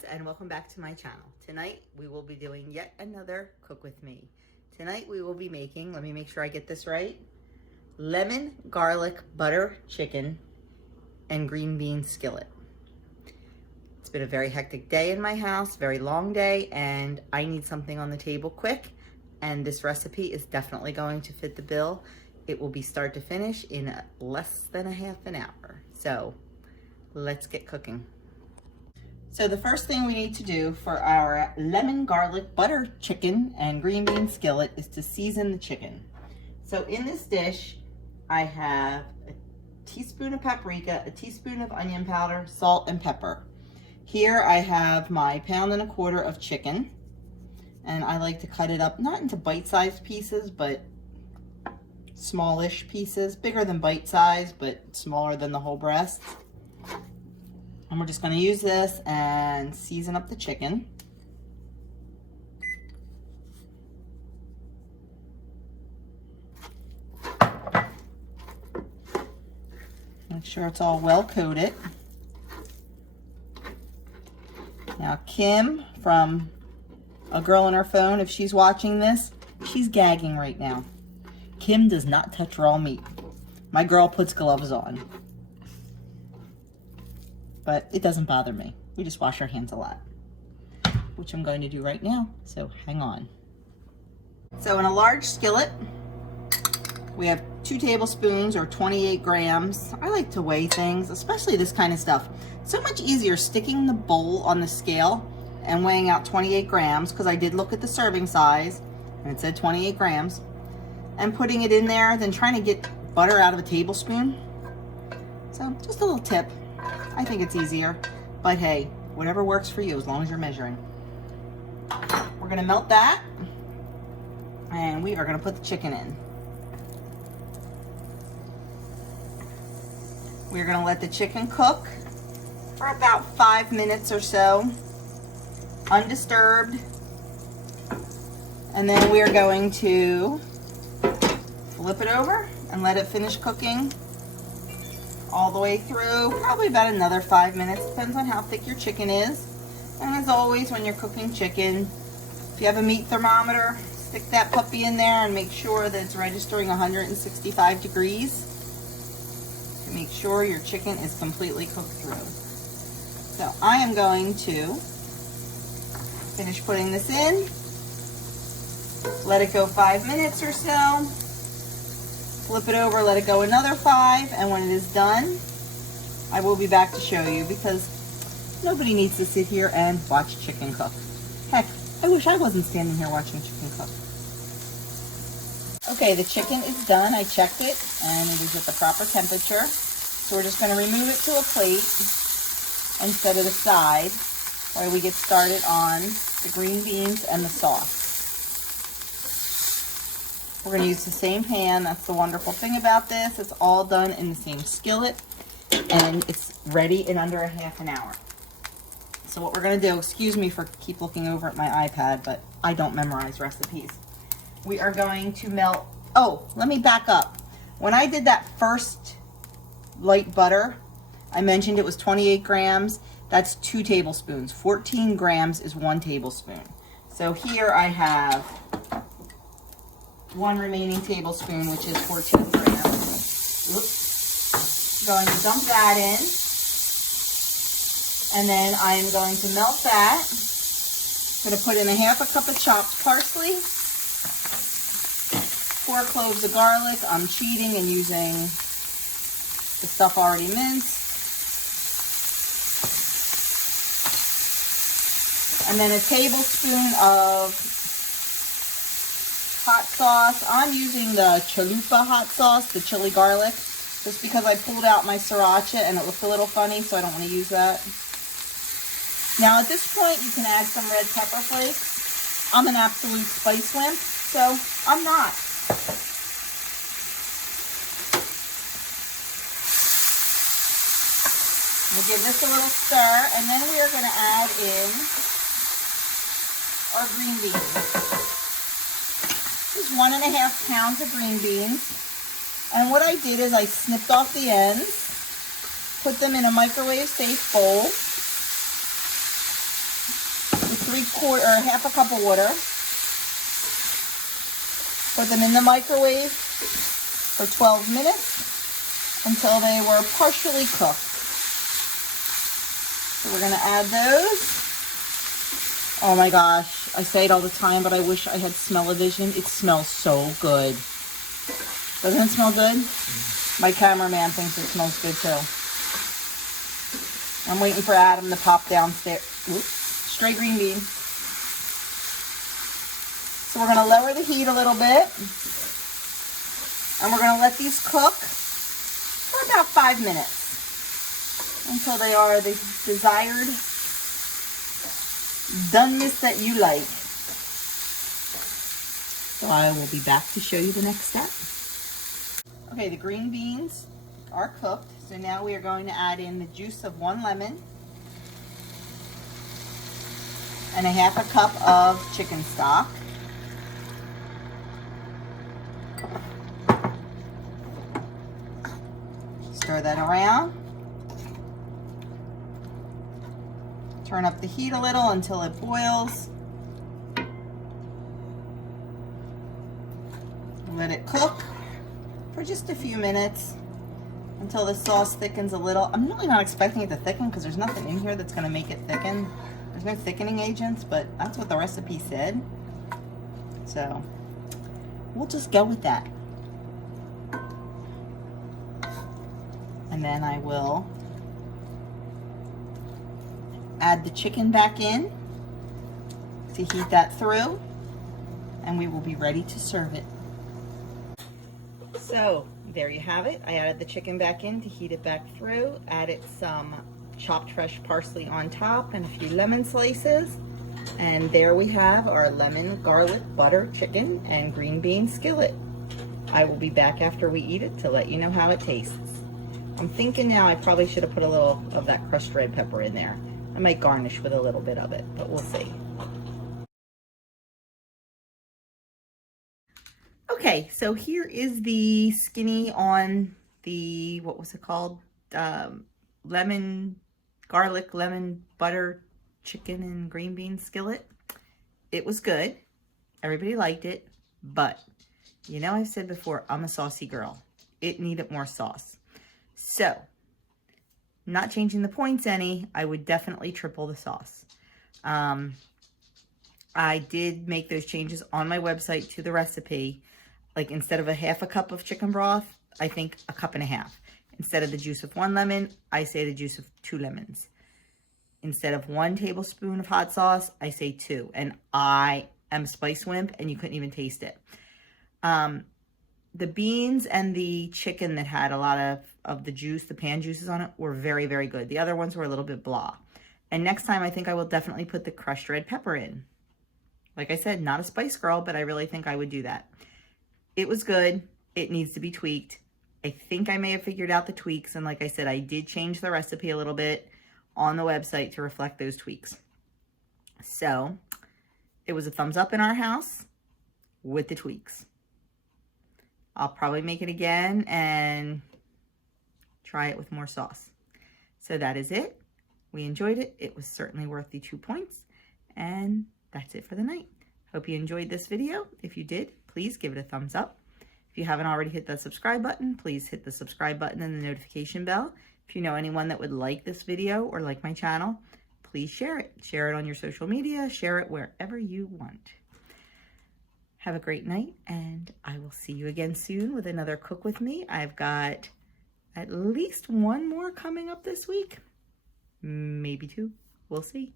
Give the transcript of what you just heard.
friends, and welcome back to my channel. Tonight we will be doing yet another cook with me. Tonight we will be making, let me make sure I get this right, lemon garlic butter chicken and green bean skillet. It's been a very hectic day in my house, very long day, and I need something on the table quick, and this recipe is definitely going to fit the bill. It will be start to finish in less than a half an hour. So let's get cooking. So the first thing we need to do for our lemon garlic butter chicken and green bean skillet is to season the chicken. So in this dish, I have a teaspoon of paprika, a teaspoon of onion powder, salt, and pepper. Here I have my 1.25 pounds of chicken, and I like to cut it up, not into bite-sized pieces, but smallish pieces, bigger than bite-sized, but smaller than the whole breast. And we're just going to use this and season up the chicken. Make sure it's all well coated. Now Kim from A Girl on Her Phone, if she's watching this, she's gagging right now. Kim does not touch raw meat. My girl puts gloves on. But it doesn't bother me. We just wash our hands a lot, which I'm going to do right now, so hang on. So in a large skillet, we have 2 tablespoons or 28 grams. I like to weigh things, especially this kind of stuff. So much easier sticking the bowl on the scale and weighing out 28 grams, because I did look at the serving size and it said 28 grams, and putting it in there than trying to get butter out of a tablespoon. So just a little tip. I think it's easier, but hey, whatever works for you as long as you're measuring. We're gonna melt that, and we are gonna put the chicken in. We're gonna let the chicken cook for about 5 minutes or so, undisturbed, and then we are going to flip it over and let it finish cooking all the way through, probably about another 5 minutes, depends on how thick your chicken is. And as always, when you're cooking chicken, if you have a meat thermometer, stick that puppy in there and make sure that it's registering 165 degrees to make sure your chicken is completely cooked through. So I am going to finish putting this in, let it go 5 minutes or so, flip it over, let it go another 5, and when it is done, I will be back to show you, because nobody needs to sit here and watch chicken cook. Heck, I wish I wasn't standing here watching chicken cook. Okay, the chicken is done. I checked it, and it is at the proper temperature. So we're just going to remove it to a plate and set it aside while we get started on the green beans and the sauce. We're going to use the same pan. That's the wonderful thing about this. It's all done in the same skillet, and it's ready in under a half an hour. So what we're going to do, excuse me for keep looking over at my iPad, but I don't memorize recipes. We are going to melt, oh, let me back up. When I did that first light butter, I mentioned it was 28 grams. That's 2 tablespoons. 14 grams is 1 tablespoon. So here I have 1 remaining tablespoon, which is 14 grams. Oops. Going to dump that in. And then I am going to melt that. I'm going to put in a 1/2 cup of chopped parsley, 4 cloves of garlic. I'm cheating and using the stuff already minced. And then a tablespoon of hot sauce. I'm using the chalupa hot sauce, the chili garlic, just because I pulled out my sriracha and it looked a little funny, so I don't want to use that. Now at this point, you can add some red pepper flakes. I'm an absolute spice wimp, so I'm not. We'll give this a little stir, and then we are going to add in our green beans. This is 1.5 pounds of green beans. And what I did is I snipped off the ends, put them in a microwave safe bowl, half a cup of water. Put them in the microwave for 12 minutes until they were partially cooked. So we're gonna add those. Oh my gosh, I say it all the time, but I wish I had smell-o-vision. It smells so good. Doesn't it smell good? My cameraman thinks it smells good too. I'm waiting for Adam to pop downstairs. Oops, stray green bean. So we're gonna lower the heat a little bit. And we're gonna let these cook for about 5 minutes until they are the desired doneness that you like. So I will be back to show you the next step. Okay, the green beans are cooked. So now we are going to add in the juice of 1 lemon and a half a cup of chicken stock. Stir that around. Turn up the heat a little until it boils. Let it cook for just a few minutes until the sauce thickens a little. I'm really not expecting it to thicken because there's nothing in here that's going to make it thicken. There's no thickening agents, but that's what the recipe said. So we'll just go with that. And then I will add the chicken back in to heat that through, and we will be ready to serve it. So there you have it. I added the chicken back in to heat it back through, added some chopped fresh parsley on top and a few lemon slices, and there we have our lemon garlic butter chicken and green bean skillet. I will be back after we eat it to let you know how it tastes. I'm thinking now I probably should have put a little of that crushed red pepper in there. I might garnish with a little bit of it, but we'll see. Okay, so here is the skinny on the, what was it called? Lemon, garlic, lemon, butter, chicken, and green bean skillet. It was good. Everybody liked it, but you know, I've said before, I'm a saucy girl. It needed more sauce. So, not changing the points any, I would definitely triple the sauce. I did make those changes on my website to the recipe. Like instead of a half a cup of chicken broth, I think a cup and a half. Instead of the juice of 1 lemon, I say the juice of 2 lemons. Instead of 1 tablespoon of hot sauce, I say 2. And I am a spice wimp and you couldn't even taste it. The beans and the chicken that had a lot of the juice, the pan juices on it, were very, very good. The other ones were a little bit blah. And next time, I think I will definitely put the crushed red pepper in. Like I said, not a spice girl, but I really think I would do that. It was good. It needs to be tweaked. I think I may have figured out the tweaks. And like I said, I did change the recipe a little bit on the website to reflect those tweaks. So it was a thumbs up in our house with the tweaks. I'll probably make it again and try it with more sauce. So that is it. We enjoyed it. It was certainly worth the 2 points. And that's it for the night. Hope you enjoyed this video. If you did, please give it a thumbs up. If you haven't already hit the subscribe button, please hit the subscribe button and the notification bell. If you know anyone that would like this video or like my channel, please share it. Share it on your social media. Share it wherever you want. Have a great night, and I will see you again soon with another Cook With Me. I've got at least 1 more coming up this week. Maybe 2. We'll see.